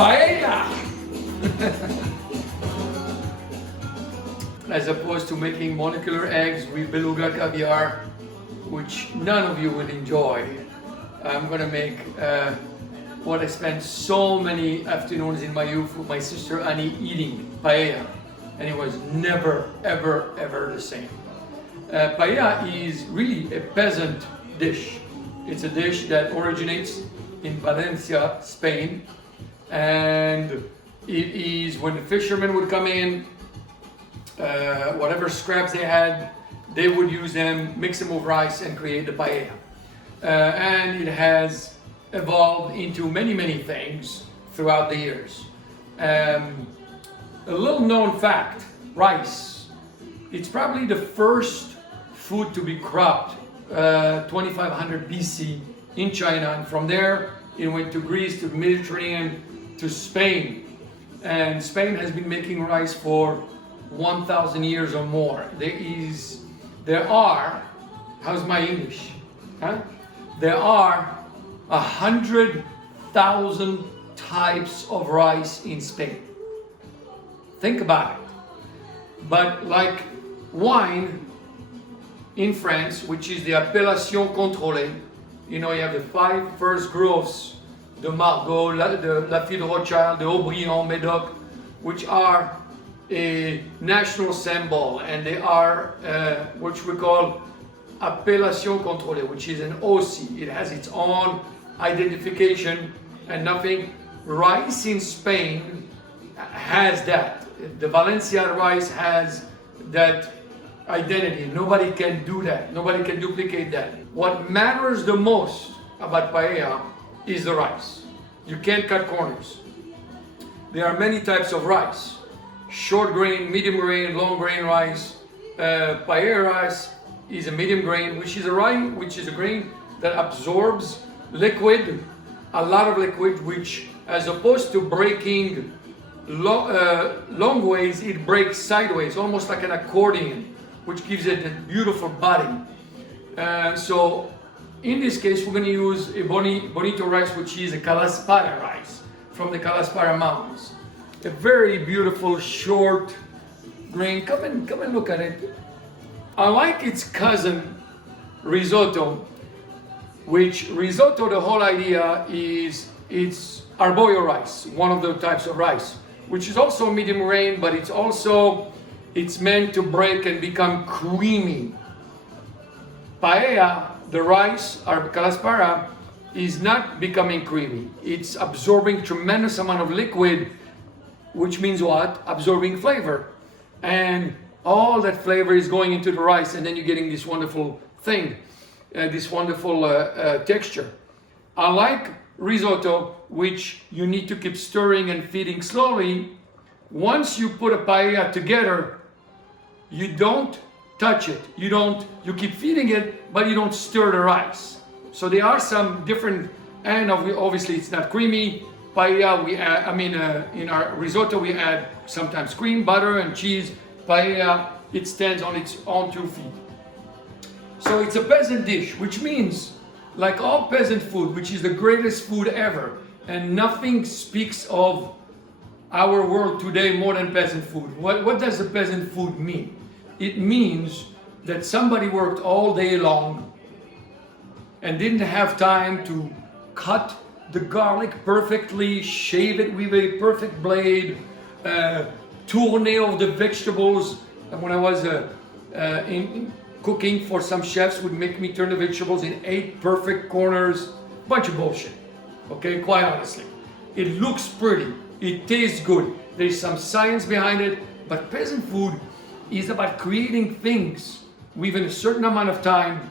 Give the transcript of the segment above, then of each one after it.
Paella! As opposed to making molecular eggs with beluga caviar, which none of you will enjoy, I'm gonna make what I spent so many afternoons in my youth with my sister Annie eating, paella, and it was never, ever, ever the same. Paella is really a peasant dish. It's a dish that originates in Valencia, Spain, and it is when the fishermen would come in, whatever scraps they had, they would use them, mix them with rice, and create the paella. And it has evolved into many, many things throughout the years. A little known fact, rice. It's probably the first food to be cropped 2500 BC in China, and from there it went to Greece, to the Mediterranean, to Spain. And Spain has been making rice for 1000 years or more. There are, how's my English? Huh? There are 100,000 types of rice in Spain. Think about it. But like wine in France, which is the appellation contrôlée, you have the 5 first growths, the Margaux, the Lafite Rothschild, the Haut-Brion, Médoc, which are a national symbol, and they are which we call appellation contrôlée, which is an OC. It has its own identification and nothing. Rice in Spain has that. The Valencia rice has that identity. Nobody can do that. Nobody can duplicate that. What matters the most about paella is the rice. You can't cut corners. There are many types of rice. Short grain, medium grain, long grain rice. Paella rice is a medium grain, which is a grain that absorbs liquid, a lot of liquid, which as opposed to breaking long ways, it breaks sideways, almost like an accordion, which gives it a beautiful body. So in this case, we're going to use a bonito rice, which is a Calaspara rice from the Calaspara Mountains. A very beautiful short grain. Come and look at it. Unlike its cousin, risotto, which risotto, the whole idea is it's arborio rice, one of the types of rice, which is also medium grain, but it's meant to break and become creamy. Paella, the rice, or Calaspara, is not becoming creamy. It's absorbing tremendous amount of liquid, which means what? Absorbing flavor. And all that flavor is going into the rice, and then you're getting this wonderful thing, this wonderful texture. Unlike risotto, which you need to keep stirring and feeding slowly, once you put a paella together, you don't touch it. You keep feeding it, but you don't stir the rice. So there are some different, and obviously it's not creamy. Paella, in our risotto we add sometimes cream, butter, and cheese. Paella, it stands on its own 2 feet. So it's a peasant dish, which means, like all peasant food, which is the greatest food ever, and nothing speaks of our world today more than peasant food. What does a peasant food mean? It means that somebody worked all day long and didn't have time to cut the garlic perfectly, shave it with a perfect blade, tourne of the vegetables. And when I was in cooking for some chefs, would make me turn the vegetables in 8 perfect corners. Bunch of bullshit, okay, quite honestly. It looks pretty, it tastes good, there's some science behind it, but peasant food is about creating things within a certain amount of time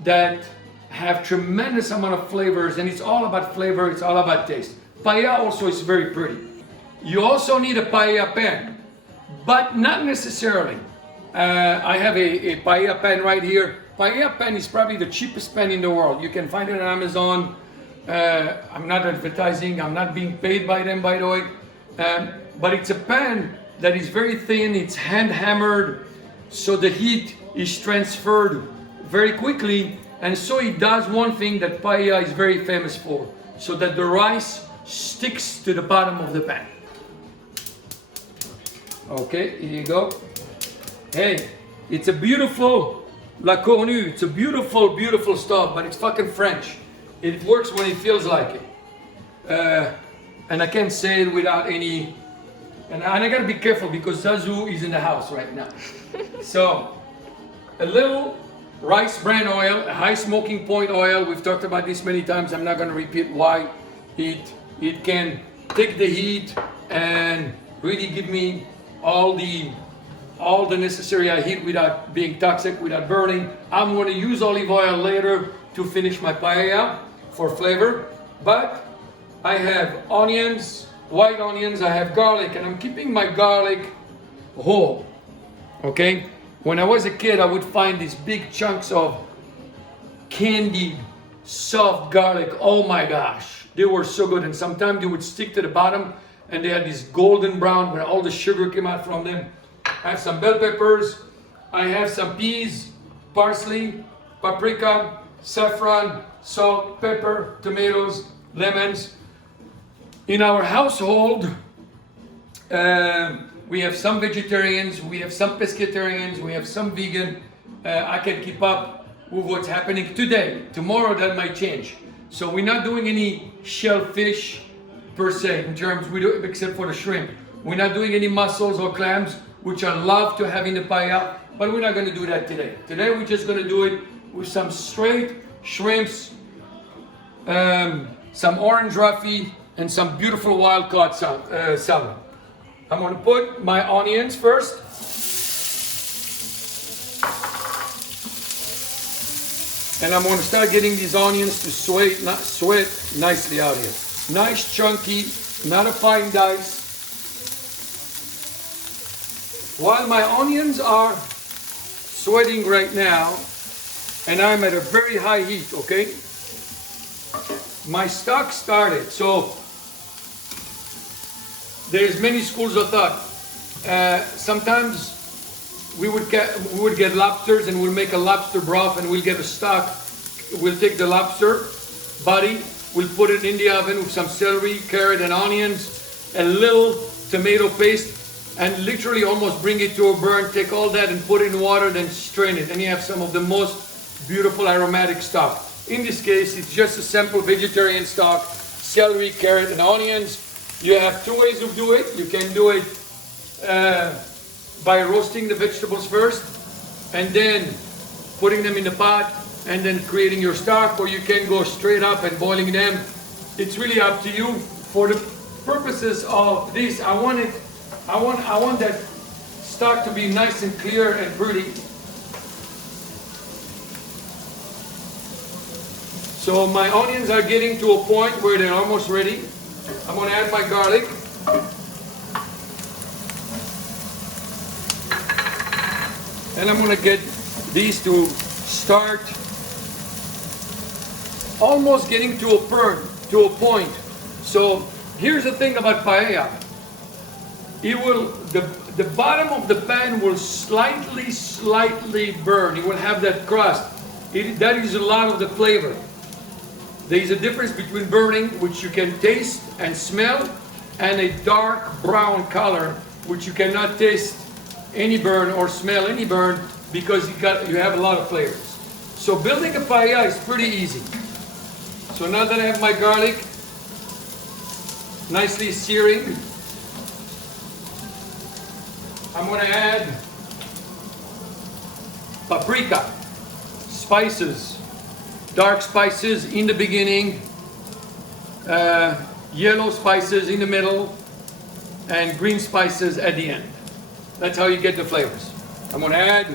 that have tremendous amount of flavors, and it's all about flavor, it's all about taste. Paella also is very pretty. You also need a paella pan, but not necessarily. I have a paella pan right here. Paella pan is probably the cheapest pan in the world. You can find it on Amazon. I'm not advertising, I'm not being paid by them, by the way. But it's a pan that is very thin, it's hand hammered, so the heat is transferred very quickly, and so it does one thing that paella is very famous for, so that the rice sticks to the bottom of the pan. Okay, here you go. Hey, it's a beautiful La Cornue. It's a beautiful, beautiful stuff, but it's fucking French. It works when it feels like it. And I can't say it without any... And I gotta be careful because Zazu is in the house right now. So, a little rice bran oil, a high smoking point oil. We've talked about this many times. I'm not gonna repeat why. It can take the heat and really give me all the necessary heat without being toxic, without burning. I'm gonna use olive oil later to finish my paella for flavor. But I have onions, white onions, I have garlic, and I'm keeping my garlic whole, okay? When I was a kid, I would find these big chunks of candied, soft garlic. Oh my gosh, they were so good. And sometimes they would stick to the bottom and they had this golden brown where all the sugar came out from them. I have some bell peppers, I have some peas, parsley, paprika, saffron, salt, pepper, tomatoes, lemons. In our household, we have some vegetarians, we have some pescatarians, we have some vegan. I can keep up with what's happening today. Tomorrow that might change. So we're not doing any shellfish per se, in terms we do, except for the shrimp. We're not doing any mussels or clams, which I love to have in the paella, but we're not going to do that today. Today we're just going to do it with some straight shrimps, some orange roughy, and some beautiful wild caught salmon. I'm going to put my onions first. And I'm going to start getting these onions to sweat nicely out here. Nice chunky, not a fine dice. While my onions are sweating right now, and I'm at a very high heat, okay? My stock started, so there's many schools of thought. Sometimes we would get lobsters and we'll make a lobster broth and we'll get a stock. We'll take the lobster body, we'll put it in the oven with some celery, carrot, and onions, a little tomato paste, and literally almost bring it to a burn. Take all that and put it in water, then strain it, and you have some of the most beautiful aromatic stock. In this case, it's just a simple vegetarian stock, celery, carrot, and onions. You have two ways of doing it. You can do it by roasting the vegetables first and then putting them in the pot and then creating your stock, or you can go straight up and boiling them. It's really up to you. For the purposes of this, I want that stock to be nice and clear and pretty. So my onions are getting to a point where they're almost ready. I'm going to add my garlic. And I'm going to get these to start almost getting to a point. So here's the thing about paella. The bottom of the pan will slightly burn. It will have that crust. That is a lot of the flavor. There is a difference between burning, which you can taste and smell, and a dark brown color, which you cannot taste any burn or smell any burn because you have a lot of flavors. So building a paella is pretty easy. So now that I have my garlic nicely searing, I'm going to add paprika, spices, dark spices in the beginning, yellow spices in the middle, and green spices at the end. That's how you get the flavors. I'm going to add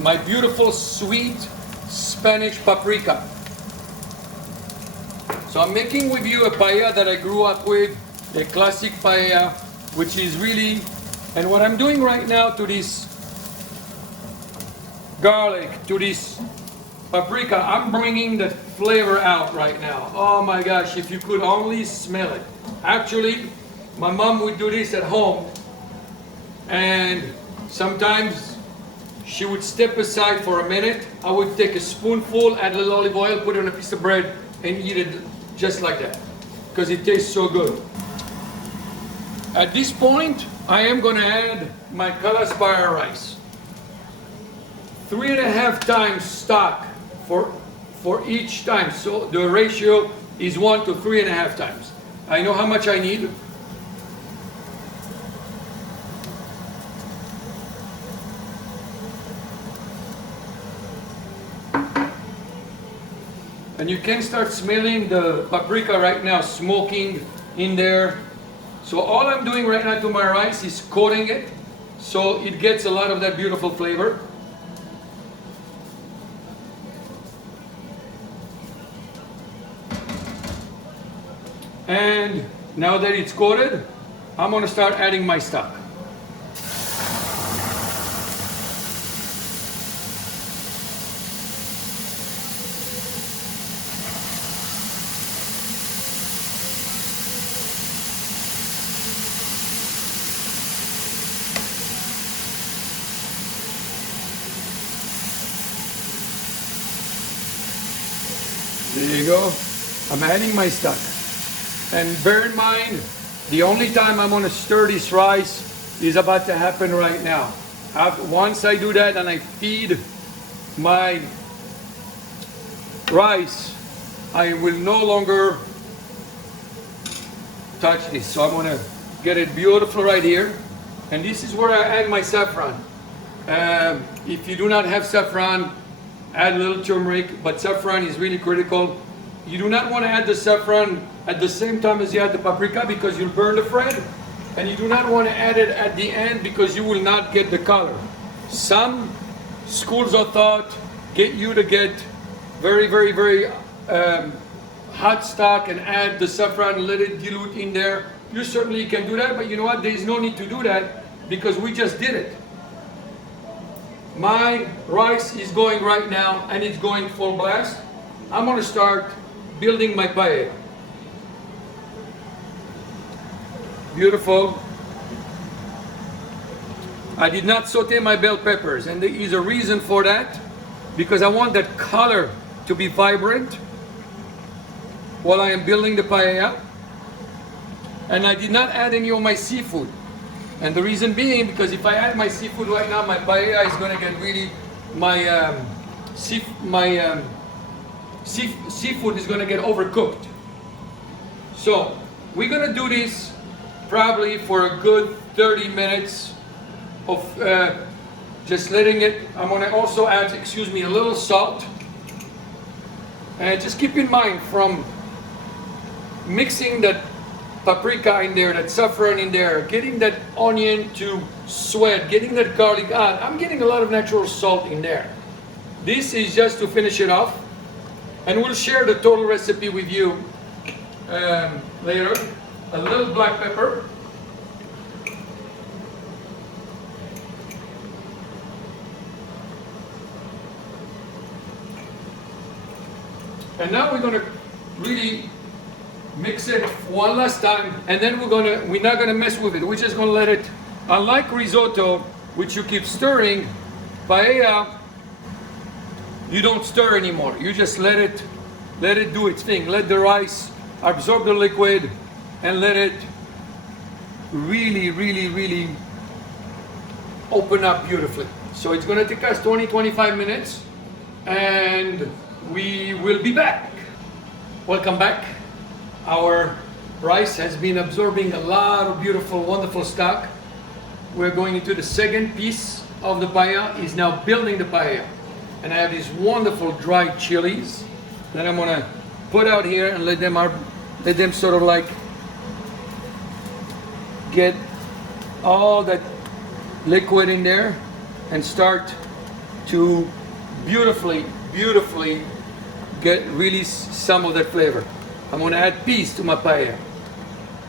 my beautiful sweet Spanish paprika. So I'm making with you a paella that I grew up with, a classic paella, which is really, and what I'm doing right now to this garlic, to this paprika, I'm bringing the flavor out right now. Oh my gosh, if you could only smell it. Actually, my mom would do this at home, and sometimes she would step aside for a minute. I would take a spoonful, add a little olive oil, put it on a piece of bread, and eat it just like that. because it tastes so good. At this point, I am going to add my Kalaspara rice. 3.5 times stock for each time. So the ratio is 1 to 3.5 times. I know how much I need. And you can start smelling the paprika right now smoking in there. So all I'm doing right now to my rice is coating it so it gets a lot of that beautiful flavor. And now that it's coated, I'm going to start adding my stock. There you go. I'm adding my stock. And bear in mind, the only time I'm going to stir this rice is about to happen right now. Once I do that and I feed my rice, I will no longer touch this. So I'm going to get it beautiful right here. And this is where I add my saffron. If you do not have saffron, add a little turmeric, but saffron is really critical. You do not want to add the saffron at the same time as you add the paprika because you'll burn the thread. And you do not want to add it at the end because you will not get the color. Some schools of thought get you to get very, very, very hot stock and add the saffron and let it dilute in there. You certainly can do that, but you know what? There is no need to do that because we just did it. My rice is going right now and it's going full blast. I'm going to start building my paella. Beautiful. I did not saute my bell peppers, and there is a reason for that, because I want that color to be vibrant while I am building the paella. And I did not add any of my seafood. And the reason being, because if I add my seafood right now, my paella is going to get really, seafood is going to get overcooked. So we're going to do this probably for a good 30 minutes of just letting it. I'm going to also add, a little salt. And just keep in mind, from mixing that paprika in there, that saffron in there, getting that onion to sweat, getting that garlic out, I'm getting a lot of natural salt in there. This is just to finish it off. And we'll share the total recipe with you later. A little black pepper. And now we're going to really mix it one last time, and then we're not going to mess with it. We're just going to let it, unlike risotto, which you keep stirring, paella, you don't stir anymore. You just let it do its thing. Let the rice absorb the liquid and let it really, really, really open up beautifully. So it's going to take us 20-25 minutes and we will be back. Welcome back. Our rice has been absorbing a lot of beautiful, wonderful stock. We're going into the second piece of the paella, is now building the paella. And I have these wonderful dried chilies that I'm going to put out here and let them sort of like get all that liquid in there and start to beautifully get release some of that flavor. I'm going to add peas to my paella.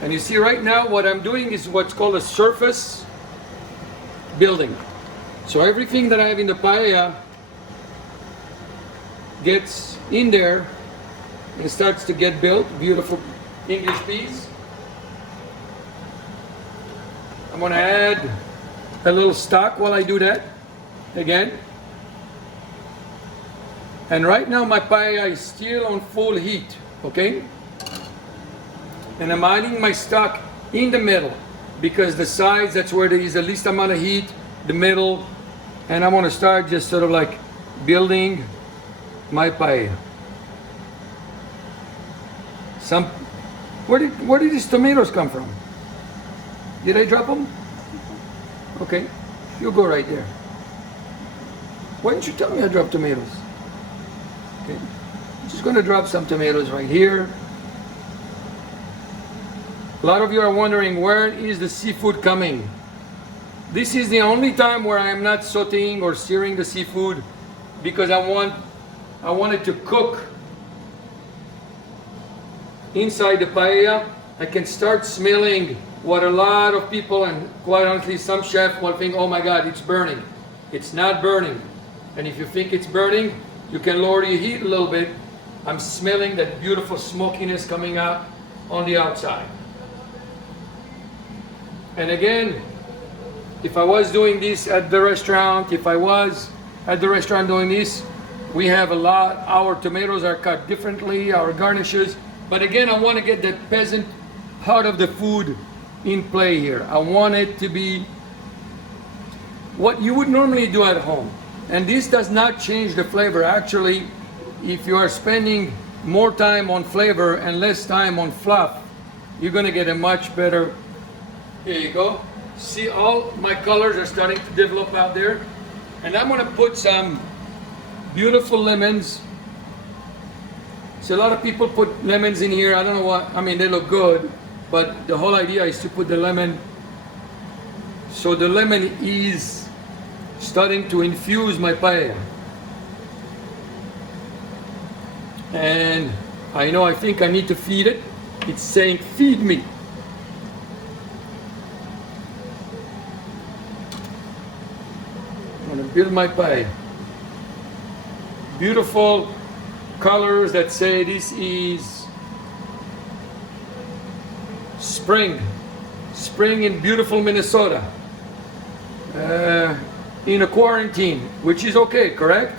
And you see right now what I'm doing is what's called a surface building. So everything that I have in the paella gets in there and starts to get built. Beautiful English peas. I'm going to add a little stock while I do that again. And right now my paella is still on full heat, okay? And I'm adding my stock in the middle because the sides, that's where there is the least amount of heat, the middle. And I want to start just sort of like building my paella. Where did these tomatoes come from? Did I drop them? Okay, you go right there. Why didn't you tell me I dropped tomatoes? Okay, I'm just gonna drop some tomatoes right here. A lot of you are wondering, where is the seafood coming? This is the only time where I am not sauteing or searing the seafood because I want it to cook inside the paella. I can start smelling what a lot of people, and quite honestly some chefs will think, oh my God, it's burning. It's not burning. And if you think it's burning, you can lower your heat a little bit. I'm smelling that beautiful smokiness coming out on the outside. And again, if I was doing this at the restaurant, doing this, we have a lot, our tomatoes are cut differently, our garnishes. But again, I want to get the peasant part of the food in play here. I want it to be what you would normally do at home. And this does not change the flavor. Actually, if you are spending more time on flavor and less time on fluff, you're going to get a much better. Here you go. See, all my colors are starting to develop out there. And I'm going to put some beautiful lemons. So a lot of people put lemons in here. I don't know what, I mean, they look good, but the whole idea is to put the lemon. So the lemon is starting to infuse my paella. And I think I need to feed it. It's saying, feed me. I'm gonna build my paella. Beautiful colors that say this is spring in beautiful Minnesota, in a quarantine, which is okay, correct?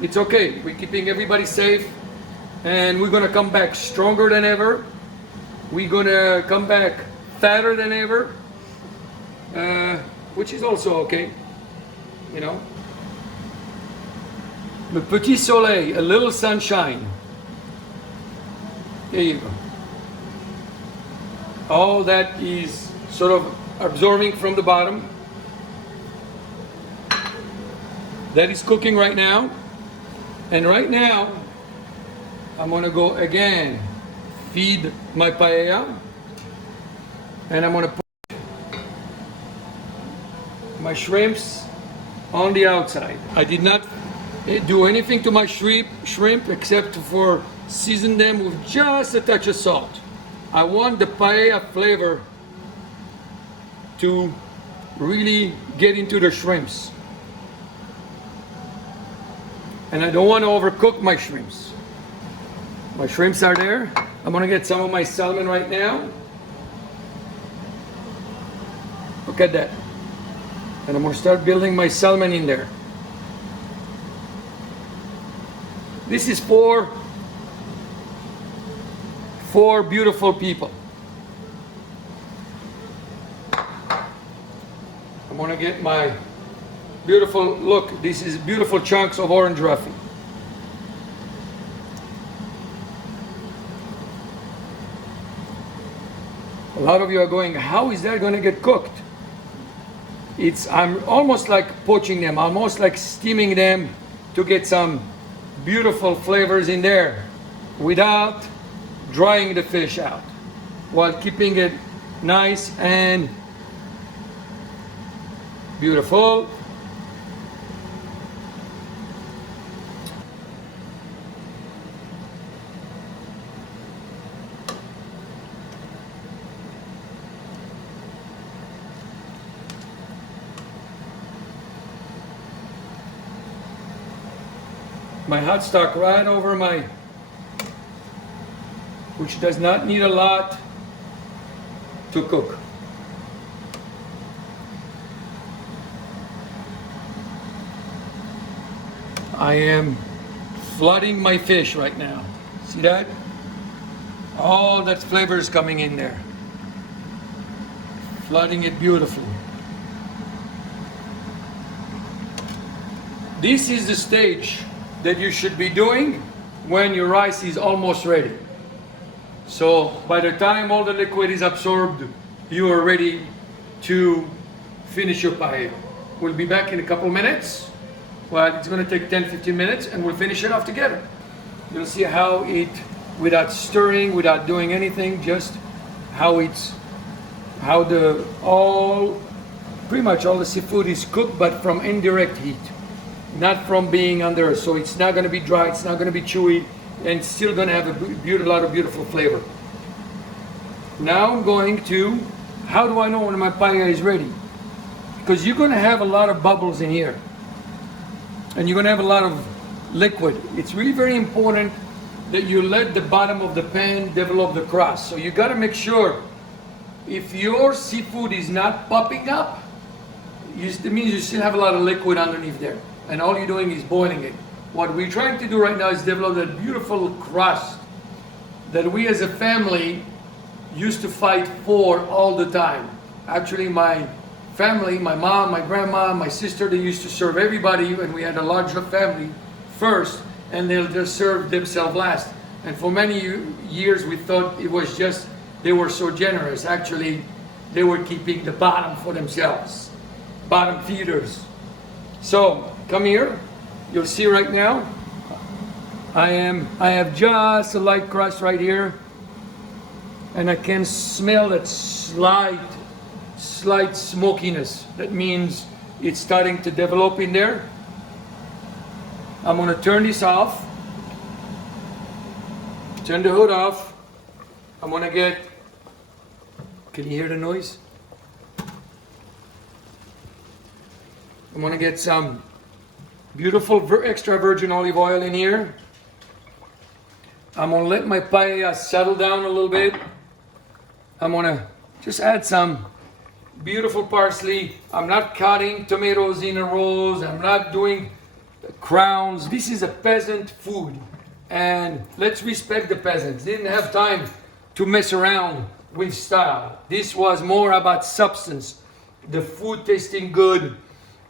It's okay. We're keeping everybody safe, and we're gonna come back stronger than ever. We're gonna come back fatter than ever, which is also okay, you know. Le petit soleil, a little sunshine. There you go. All that is sort of absorbing from the bottom. That is cooking right now. And right now, I'm gonna go again, feed my paella. And I'm gonna put my shrimps on the outside. I did not do anything to my shrimp except for season them with just a touch of salt. I want the paella flavor to really get into the shrimps. And I don't want to overcook my shrimps. My shrimps are there. I'm gonna get some of my salmon right now. Look at that. And I'm gonna start building my salmon in there. This is for four beautiful people. I'm gonna get my beautiful, look, this is beautiful chunks of orange roughy. A lot of you are going, how is that gonna get cooked? I'm almost like poaching them, almost like steaming them to get some beautiful flavors in there without drying the fish out, while keeping it nice and beautiful. My hot stock right over my, which does not need a lot to cook. I am flooding my fish right now. See that? All that flavor is coming in there, flooding it beautifully. This is the stage that you should be doing when your rice is almost ready. So by the time all the liquid is absorbed, you are ready to finish your paella. We'll be back in a couple minutes. Well, it's going to take 10-15 minutes and we'll finish it off together. You'll see how it, without stirring, without doing anything, just pretty much all the seafood is cooked, but from indirect heat, not from being under. So it's not going to be dry, it's not going to be chewy, and it's still going to have a lot of beautiful flavor. Now I'm going to, how do I know when my paella is ready? Because you're going to have a lot of bubbles in here, and you're going to have a lot of liquid. It's really very important that you let the bottom of the pan develop the crust. So you got to make sure if your seafood is not popping up, it means you still have a lot of liquid underneath there, and all you're doing is boiling it. What we're trying to do right now is develop that beautiful crust that we as a family used to fight for all the time. Actually, my family, my mom, my grandma, my sister, they used to serve everybody, and we had a larger family first, and they'll just serve themselves last. And for many years we thought it was just they were so generous. Actually, they were keeping the bottom for themselves, bottom feeders. So come here. You'll see right now, I have just a light crust right here, and I can smell that slight smokiness. That means it's starting to develop in there. I'm going to turn this off, turn the hood off. I'm going to get, can you hear the noise? I'm going to get some beautiful extra virgin olive oil in here. I'm going to let my paella settle down a little bit. I'm going to just add some beautiful parsley. I'm not cutting tomatoes in rows. I'm not doing crowns. This is a peasant food, and let's respect the peasants. They didn't have time to mess around with style. This was more about substance, the food tasting good.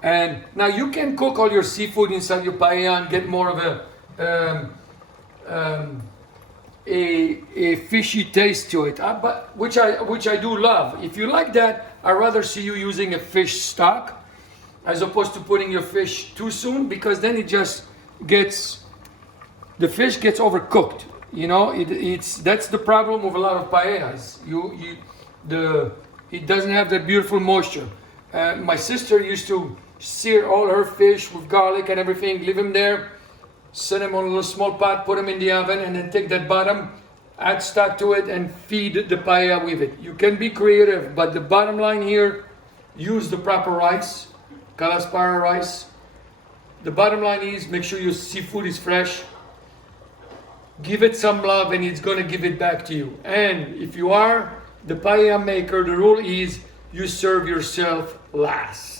And now you can cook all your seafood inside your paella and get more of a fishy taste to it, but which I do love. If you like that, I'd rather see you using a fish stock as opposed to putting your fish too soon, because then it just gets, the fish gets overcooked. You know, that's the problem with a lot of paellas. It doesn't have that beautiful moisture. My sister used to sear all her fish with garlic and everything, leave them there, set them on a little small pot, put them in the oven, and then take that bottom, add stock to it, and feed the paella with it. You can be creative, but the bottom line here, use the proper rice, Kalaspara rice. The bottom line is make sure your seafood is fresh. Give it some love, and it's going to give it back to you. And if you are the paella maker, the rule is you serve yourself last.